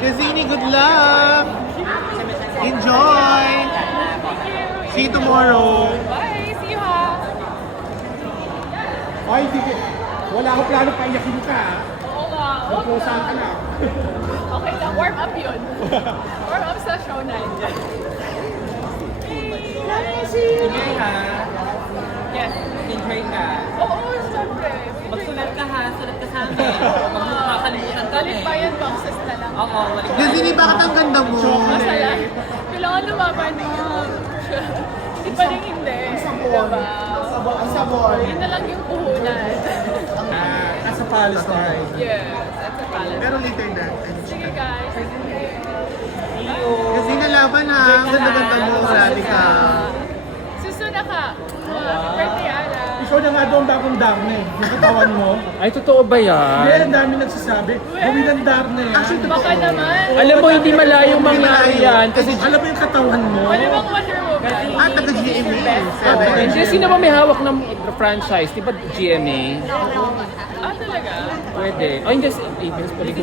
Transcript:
Yazini, good luck! Enjoy! See you tomorrow! Bye! See you ha! Ay, hindi. Wala akong plano pa iyakin ka. Oo nga. Magpusahan ka na. Okay lang, warm up yun. Warm up sa show na. Enjoy ha. Yes. Enjoy ka. Oo, syempre. Magsulat ka ha. Sulat ka sa amin. Makakalimutan ka Galit pa yan, boxes na lang. Oo. Yazini, bakit ang ganda mo? Masala. Kailangan lumaban mo. Hindi pa rin hindi. Diba? Ang sabon. Yun na lang yung puhunan. Nasa palace na rin. Yes, that's a balance. Pero later na. Sige guys. Yazini, laban ha. Ang ganda-ganda mo, Radika. Susunod ka. Happy birthday, Ala. Ikaw na nga doon bagong Darne. Yung katawan mo. Ay, totoo ba Hindi, yan? ang dami nagsasabi. Gawin ng Darne. Actually, Baka naman. Alam mo, hindi malayong mangyari yan. Kasi Alam mo yung katawan mo. Wala bang Wonder Woman? Ah, taga-GMA. hindi, sino ba may hawak ng franchise? Di ba GMA? Ah, talaga? Pwede. Oh, hindi. Pwede.